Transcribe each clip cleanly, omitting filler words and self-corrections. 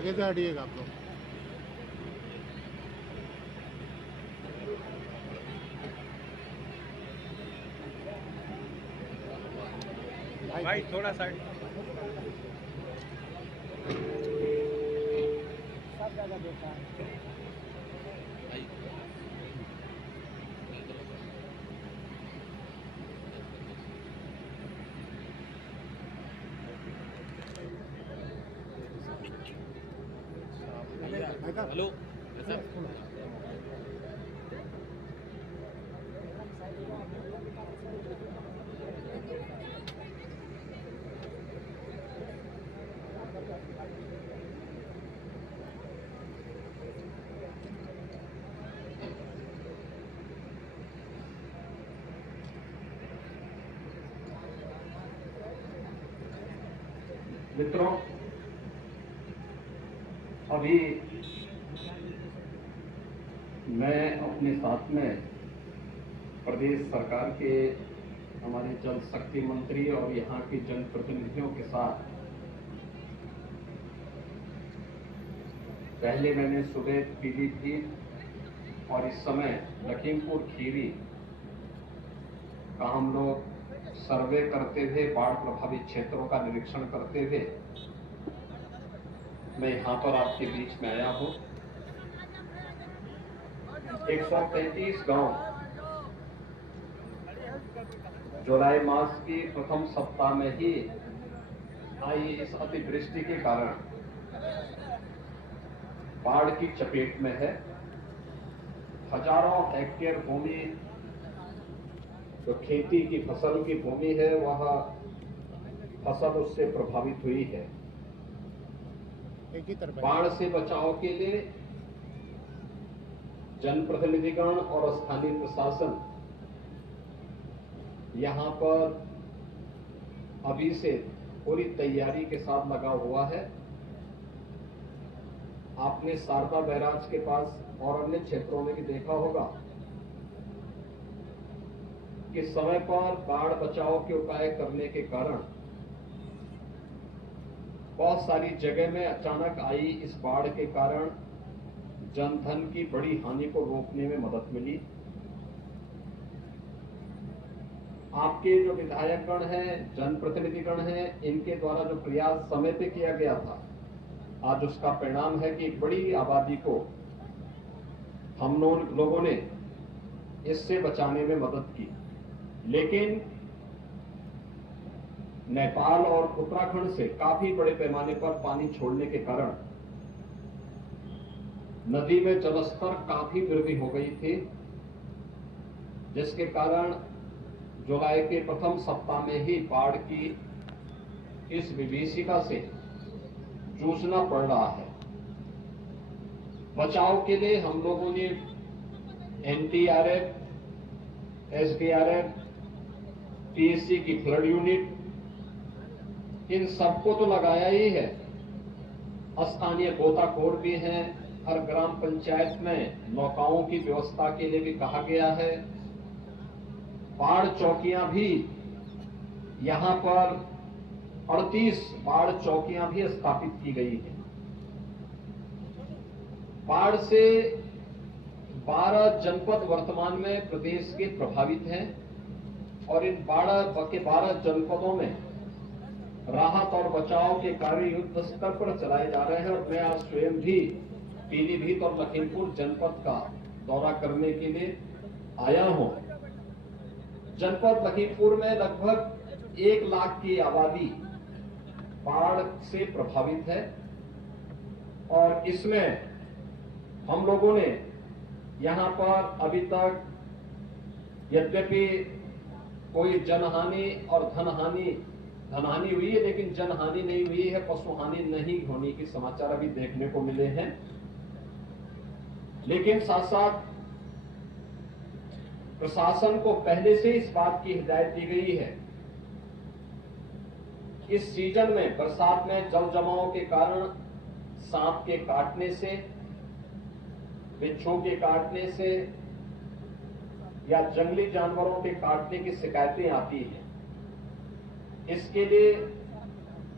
आगे से हटिएगा आप लोग। भाई थोड़ा साइड। सब जगह देखा है। हेलो मित्रों, अभी मैं अपने साथ में प्रदेश सरकार के हमारे जल शक्ति मंत्री और यहाँ के जनप्रतिनिधियों के साथ पहले मैंने सुबह पीलीभीत और इस समय लखीमपुर खीरी का हम लोग सर्वे करते हुए बाढ़ प्रभावित क्षेत्रों का निरीक्षण करते हुए मैं यहाँ पर आपके बीच में आया हूँ। 133 गांव जुलाई मास की प्रथम सप्ताह में ही आई इस अतिवृष्टि के कारण बाढ़ की चपेट में है। हजारों हेक्टेयर भूमि जो खेती की फसल की भूमि है वह फसल उससे प्रभावित हुई है। एक ही तरफ बाढ़ से बचाव के लिए जनप्रतिनिधिगण और स्थानीय प्रशासन यहां पर अभी से पूरी तैयारी के साथ लगा हुआ है। आपने शारदा बैराज के पास और अन्य क्षेत्रों में भी देखा होगा कि समय पर बाढ़ बचाव के उपाय करने के कारण बहुत सारी जगह में अचानक आई इस बाढ़ के कारण जनधन की बड़ी हानि को रोकने में मदद मिली। आपके जो विधायकगण हैं, जनप्रतिनिधिगण हैं, इनके द्वारा जो प्रयास समय पे किया गया था, आज उसका परिणाम है कि एक बड़ी आबादी को हम लोगों ने इससे बचाने में मदद की। लेकिन नेपाल और उत्तराखंड से काफी बड़े पैमाने पर पानी छोड़ने के कारण नदी में जलस्तर काफी वृद्धि हो गई थी, जिसके कारण जुलाई के प्रथम सप्ताह में ही बाढ़ की इस विभीषिका से जूझना पड़ रहा है। बचाव के लिए हम लोगों ने एनडीआरएफ, एसडीआरएफ, टीएससी की फ्लड यूनिट, इन सबको तो लगाया ही है। स्थानीय गोताखोर भी हैं। हर ग्राम पंचायत में नौकाओं की व्यवस्था के लिए भी कहा गया है। बाढ़ चौकियां भी यहां पर 38 बाढ़ चौकियां भी स्थापित की गई है। बाढ़ से 12 जनपद वर्तमान में प्रदेश के प्रभावित हैं और इन 12 जनपदों में राहत और बचाव के कार्य युद्ध स्तर पर चलाए जा रहे हैं। और मैं आज स्वयं भी पीलीभीत और लखीमपुर जनपद का दौरा करने के लिए आया हूं। जनपद लखीमपुर में लगभग 1 लाख की आबादी बाढ़ से प्रभावित है और इसमें हम लोगों ने यहां पर अभी तक यद्यपि कोई जनहानि और धनहानि हुई है, लेकिन जनहानि नहीं हुई है, पशुहानि नहीं होने के समाचार अभी देखने को मिले हैं। लेकिन साथ साथ प्रशासन को पहले से इस बात की हिदायत दी गई है, इस सीजन में बरसात में जल जमाव के कारण सांप के काटने से, बिच्छू के काटने से या जंगली जानवरों के काटने की शिकायतें आती हैं। इसके लिए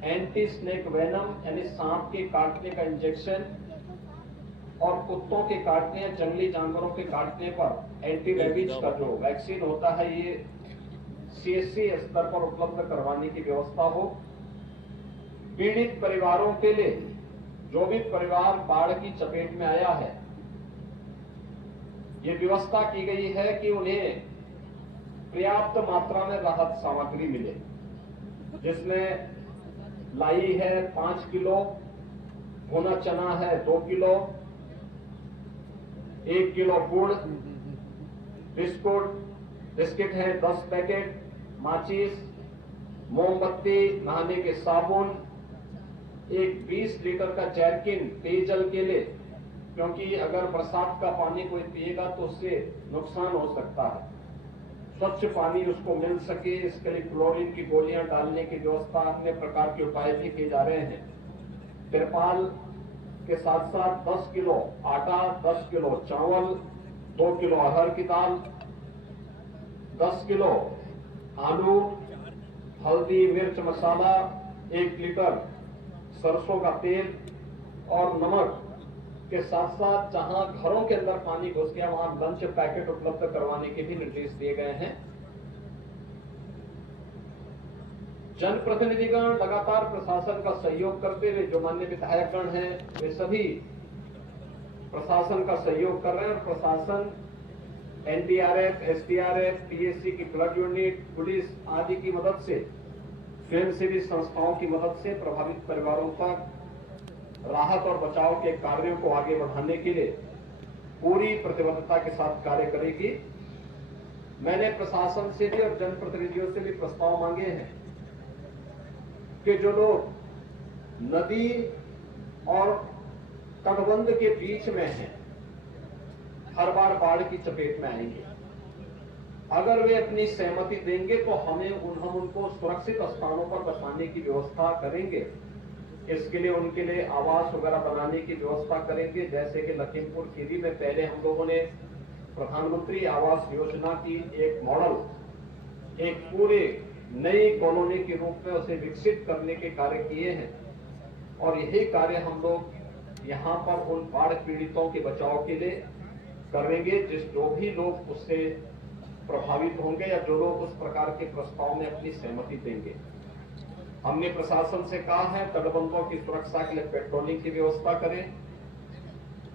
एंटी स्नेक वेनम यानी सांप के काटने का इंजेक्शन और कुत्तों के काटने या जंगली जानवरों के काटने पर एंटी रेबीज का जो वैक्सीन होता है ये सीएससी स्तर पर उपलब्ध करवाने की व्यवस्था हो। पीड़ित परिवारों के लिए जो भी परिवार बाढ़ की चपेट में आया है, ये व्यवस्था की गई है कि उन्हें पर्याप्त मात्रा में राहत सामग्री मिले, जिसमें लाई है 5 किलो, भुना चना है 2 किलो, 1 किलो गुड़, बिस्किट है 10 पैकेट, माचिस, मोमबत्ती, नहाने के साबुन, एक 20 लीटर का जैरकिन पेयजल के लिए, क्योंकि अगर बरसात का पानी कोई पिएगा तो उससे नुकसान हो सकता है। स्वच्छ पानी उसको मिल सके, इसके लिए क्लोरीन की गोलियां डालने की व्यवस्था, अन्य प्रकार के उपाय भी किए जा रहे हैं। तिरपाल के साथ साथ 10 किलो आटा, 10 किलो चावल, 2 किलो अरहर की दाल, 10 किलो आलू, हल्दी, मिर्च मसाला, 1 लीटर सरसों का तेल और नमक के साथ साथ जहां घरों के अंदर पानी घुस गया वहां लंच पैकेट उपलब्ध करवाने के भी निर्देश दिए गए हैं। जनप्रतिनिधिगण लगातार प्रशासन का सहयोग करते हुए, जो माननीय विधायकगण हैं वे सभी प्रशासन का सहयोग कर रहे हैं और प्रशासन एनडीआरएफ, एसडीआरएफ, पीएससी की फ्लड यूनिट, पुलिस आदि की मदद से, स्वयंसेवी संस्थाओं की मदद से प्रभावित परिवारों तक राहत और बचाव के कार्यों को आगे बढ़ाने के लिए पूरी प्रतिबद्धता के साथ कार्य करेगी। मैंने प्रशासन से भी और जनप्रतिनिधियों से भी प्रस्ताव मांगे हैं कि जो लोग नदी और तटबंध के बीच में हैं, हर बार बाढ़ की चपेट में आएंगे, अगर वे अपनी सहमति देंगे तो हम उनको सुरक्षित स्थानों पर बसाने की व्यवस्था करेंगे। इसके लिए उनके लिए आवास वगैरह बनाने की व्यवस्था करेंगे। जैसे कि लखीमपुर खीरी में पहले हम लोगों ने प्रधानमंत्री आवास योजना की एक मॉडल, एक पूरे नई कॉलोनी के रूप में उसे विकसित करने के कार्य किए हैं और यही कार्य हम लोग यहाँ पर उन बाढ़ पीड़ितों के बचाव के लिए करेंगे। जो भी लोग उससे प्रभावित होंगे या जो लोग उस प्रकार के प्रस्ताव में अपनी सहमति देंगे, हमने प्रशासन से कहा है तटबंधों की सुरक्षा के लिए पेट्रोलिंग की व्यवस्था करें,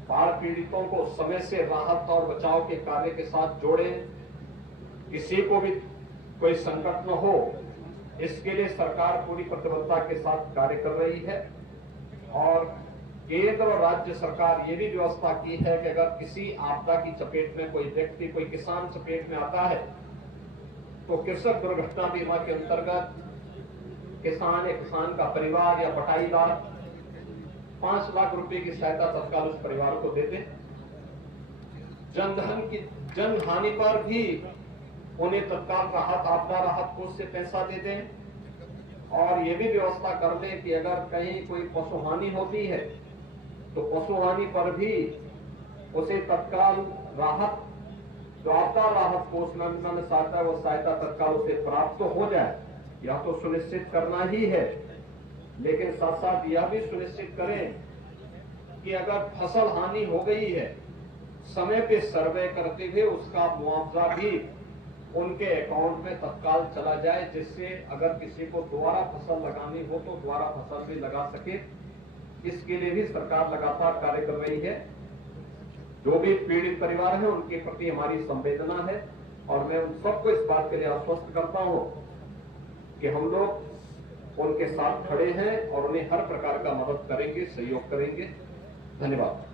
बाढ़ पीड़ितों को समय से राहत और बचाव के कार्य के साथ जोड़ें, किसी को भी कोई संकट न हो, इसके लिए सरकार पूरी प्रतिबद्धता के साथ कार्य कर रही है। और केंद्र और राज्य सरकार ये भी व्यवस्था की है कि अगर किसी आपदा की चपेट में कोई व्यक्ति, कोई किसान चपेट में आता है तो कृषक दुर्घटना बीमा के अंतर्गत किसान या किसान का परिवार या बटाईदार 5 लाख रुपए की सहायता तत्काल उस परिवार को दे दें। जन हानि पर भी उन्हें तत्काल राहत, आपदा राहत कोष से पैसा दे दें और ये भी व्यवस्था कर दें कि अगर कहीं कोई पशु हानि होती है तो पशु हानि पर भी उसे तत्काल राहत, जो आपदा राहत कोष में सहायता, वो सहायता तत्काल उसे प्राप्त हो जाए, यह तो सुनिश्चित करना ही है। लेकिन साथ साथ यह भी सुनिश्चित करें कि अगर फसल हानि हो गई है, समय पे सर्वे करते हुए उसका मुआवजा भी उनके अकाउंट में तत्काल चला जाए, जिससे अगर किसी को दोबारा फसल लगानी हो तो दोबारा फसल भी लगा सके। इसके लिए भी सरकार लगातार कार्य कर रही है। जो भी पीड़ित परिवार है उनके प्रति हमारी संवेदना है और मैं उन सबको इस बात के लिए आश्वस्त करता हूं कि हम लोग उनके साथ खड़े हैं और उन्हें हर प्रकार का मदद करेंगे, सहयोग करेंगे। धन्यवाद।